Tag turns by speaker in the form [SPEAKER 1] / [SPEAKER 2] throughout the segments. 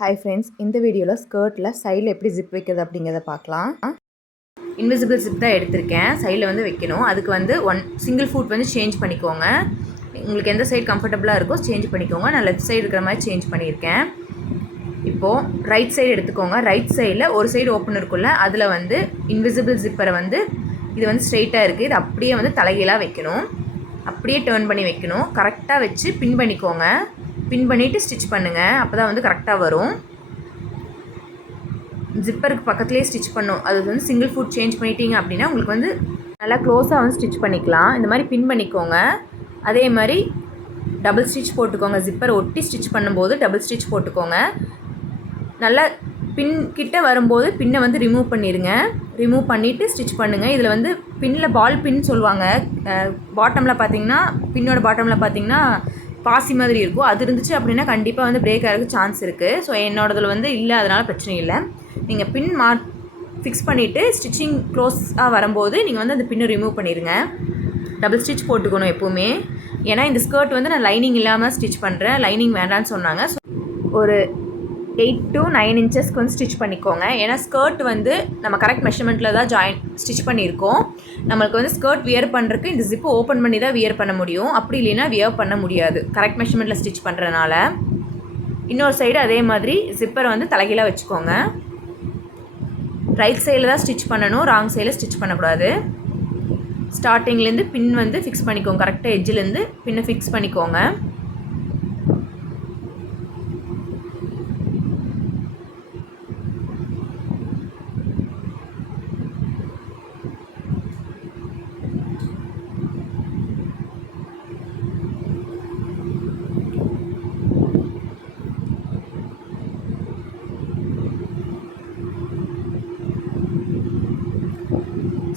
[SPEAKER 1] Hi friends இந்த வீடியோவில் ஸ்கர்ட்டில் சைடில் எப்படி ஜிப் வைக்கிறது அப்படிங்கிறத பார்க்கலாம். இன்விசிபிள் ஜிப் தான் எடுத்திருக்கேன். சைடில் வந்து வைக்கணும். அதுக்கு வந்து ஒன் சிங்கிள் ஃபுட் வந்து சேஞ்ச் பண்ணிக்கோங்க. உங்களுக்கு எந்த சைடு கம்ஃபர்டபுளாக இருக்கோ சேஞ்ச் பண்ணிக்கோங்க. நான் லெஃப்ட் சைடு இருக்கிற மாதிரி சேஞ்ச் பண்ணியிருக்கேன். இப்போது ரைட் சைடு எடுத்துக்கோங்க. ரைட் சைடில் ஒரு சைடு ஓப்பன் இருக்குல்ல அதில் வந்து இன்விசிபிள் ஜிப்பரை வந்து இது வந்து ஸ்ட்ரெயிட்டாக இருக்குது இது அப்படியே வந்து தலைகீழாக வைக்கணும். அப்படியே டேர்ன் பண்ணி வைக்கணும். கரெக்டாக வச்சு பின் பண்ணிக்கோங்க. பின் பண்ணிவிட்டு ஸ்டிச் பண்ணுங்கள் அப்போ தான் வந்து கரெக்டாக வரும். ஜிப்பருக்கு பக்கத்துலேயே ஸ்டிச் பண்ணும். அது வந்து சிங்கிள் ஃபுட் சேஞ்ச் பண்ணிட்டீங்க அப்படின்னா உங்களுக்கு வந்து நல்லா க்ளோஸாக வந்து ஸ்டிச் பண்ணிக்கலாம். இந்த மாதிரி பின் பண்ணிக்கோங்க. அதே மாதிரி டபுள் ஸ்டிச் போட்டுக்கோங்க. ஜிப்பரை ஒட்டி ஸ்டிச் பண்ணும்போது டபுள் ஸ்டிச் போட்டுக்கோங்க. நல்லா பின் கிட்ட வரும்போது பின்னை வந்து ரிமூவ் பண்ணிடுங்க ரிமூவ் பண்ணிவிட்டு ஸ்டிச் பண்ணுங்கள் இதில் வந்து பின்னில் பால் பின் சொல்லுவாங்க. பாட்டமில் பார்த்தீங்கன்னா பின்னோட பாட்டமில் பார்த்தீங்கன்னா பாசி மாதிரி இருக்கும். அது இருந்துச்சு அப்படின்னா கண்டிப்பாக வந்து பிரேக் ஆகிறதுக்கு சான்ஸ் இருக்குது ஸோ என்னோடதில் வந்து இல்லை அதனால் பிரச்சனை இல்லை. நீங்கள் பின் மா ஃபிக்ஸ் பண்ணிவிட்டு ஸ்டிச்சிங் க்ளோஸாக வரும்போது நீங்கள் வந்து அந்த பின்னை ரிமூவ் பண்ணிடுங்க டபுள் ஸ்டிச் போட்டுக்கணும் எப்போவுமே. ஏன்னா இந்த ஸ்கர்ட் வந்து நான் லைனிங் இல்லாமல் ஸ்டிச் பண்ணுறேன் லைனிங் வேண்டான்னு சொன்னாங்க. ஸோ ஒரு எயிட் டு நைன் இன்ச்சஸ்க்கு வந்து ஸ்டிச் பண்ணிக்கோங்க. ஏன்னா ஸ்கர்ட் வந்து நம்ம கரெக்ட் மெஷர்மெண்ட்டில் தான் ஜாயின் ஸ்டிச் பண்ணியிருக்கோம். நம்மளுக்கு வந்து ஸ்கர்ட் வியர் பண்ணுறதுக்கு இந்த ஜிப்பு ஓப்பன் பண்ணி தான் வியர் பண்ண முடியும். அப்படி இல்லைன்னா வியர் பண்ண முடியாது. கரெக்ட் மெஷர்மெண்ட்டில் ஸ்டிச் பண்ணுறதுனால இன்னொரு சைடு அதே மாதிரி ஜிப்பரை வந்து தலைகீழாக வச்சுக்கோங்க. ரைட் சைடில் தான் ஸ்டிச் பண்ணணும். ராங் சைடில் ஸ்டிச் பண்ணக்கூடாது. ஸ்டார்டிங்லேருந்து பின் வந்து ஃபிக்ஸ் பண்ணிக்கோங்க. கரெக்டாக எஜ்ஜிலேருந்து பின்னை ஃபிக்ஸ் பண்ணிக்கோங்க.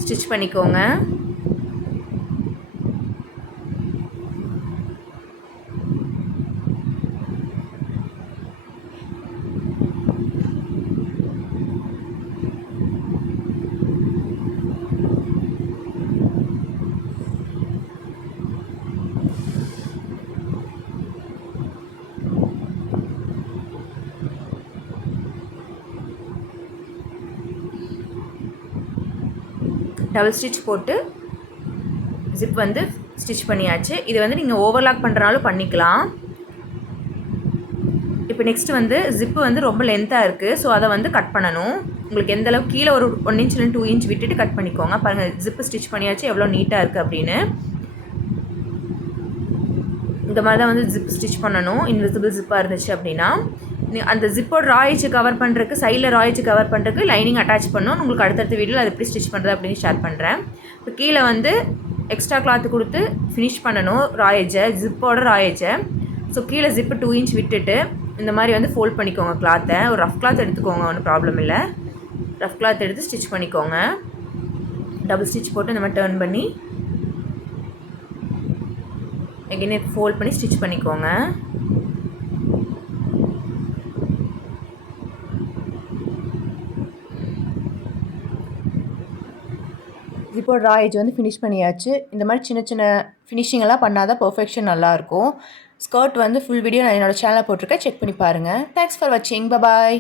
[SPEAKER 1] ஸ்டிச் பண்ணிக்கோங்க. டபுள் ஸ்டிச் போட்டு ஜிப் வந்து ஸ்டிச் பண்ணியாச்சு. இது வந்து நீங்கள் ஓவர்லாக் பண்ணுறனாலும் பண்ணிக்கலாம். இப்போ நெக்ஸ்ட்டு வந்து ஜிப்பு வந்து ரொம்ப லென்த்தாக இருக்குது ஸோ அதை வந்து கட் பண்ணணும். உங்களுக்கு எந்த அளவுக்கு கீழே ஒரு ஒன் இன்ச் இல்லை டூ இன்ச் விட்டுட்டு கட் பண்ணிக்கோங்க. பாருங்கள் ஜிப்பு ஸ்டிச் பண்ணியாச்சு எவ்வளோ நீட்டாக இருக்குது அப்படின்னு. இந்த மாதிரி தான் வந்து ஜிப் ஸ்டிச் பண்ணணும். இன்விசிபிள் ஜிப்பாக இருந்துச்சு அப்படின்னா. அந்த ஜிப்போட ராயிச்சு கவர் பண்ணுறதுக்கு சைடில் ராயிச்சு கவர் பண்ணுறதுக்கு லைனிங் அட்டாச் பண்ணணும் உங்களுக்கு அடுத்தடுத்த வீடியோவில் அது எப்படி ஸ்டிச் பண்ணுறது அப்படின்னு ஷேர் பண்ணுறேன் இப்போ கீழே வந்து எக்ஸ்ட்ரா கிளாத்து கொடுத்து ஃபினிஷ் பண்ணணும் ராயேஜை ஜிப்போட ராயேஜை ஸோ கீழே ஜிப்பு டூ இன்ச் விட்டுட்டு இந்த மாதிரி வந்து ஃபோல்ட் பண்ணிக்கோங்க கிளாத்தை ஒரு ரஃப் கிளாத் எடுத்துக்கோங்க ஒன்றும் ப்ராப்ளம் இல்லை. ரஃப் கிளாத் எடுத்து ஸ்டிச் பண்ணிக்கோங்க. டபுள் ஸ்டிச் போட்டு இந்த மாதிரி டேர்ன் பண்ணி எகைனே ஃபோல்ட் பண்ணி ஸ்டிச் பண்ணிக்கோங்க. இப்போ ஏஜ் வந்து ஃபினிஷ் பண்ணியாச்சு. இந்த மாதிரி சின்ன சின்ன ஃபினிஷிங் எல்லாம் பண்ணால் தான் பர்ஃபெக்ஷன் நல்லாயிருக்கும். ஸ்கர்ட் வந்து ஃபுல் வீடியோ நான் என்னோடய சேனலில் போட்டிருக்கேன். செக் பண்ணி பாருங்கள் தேங்க்ஸ் ஃபார் வாட்சிங் பபாய்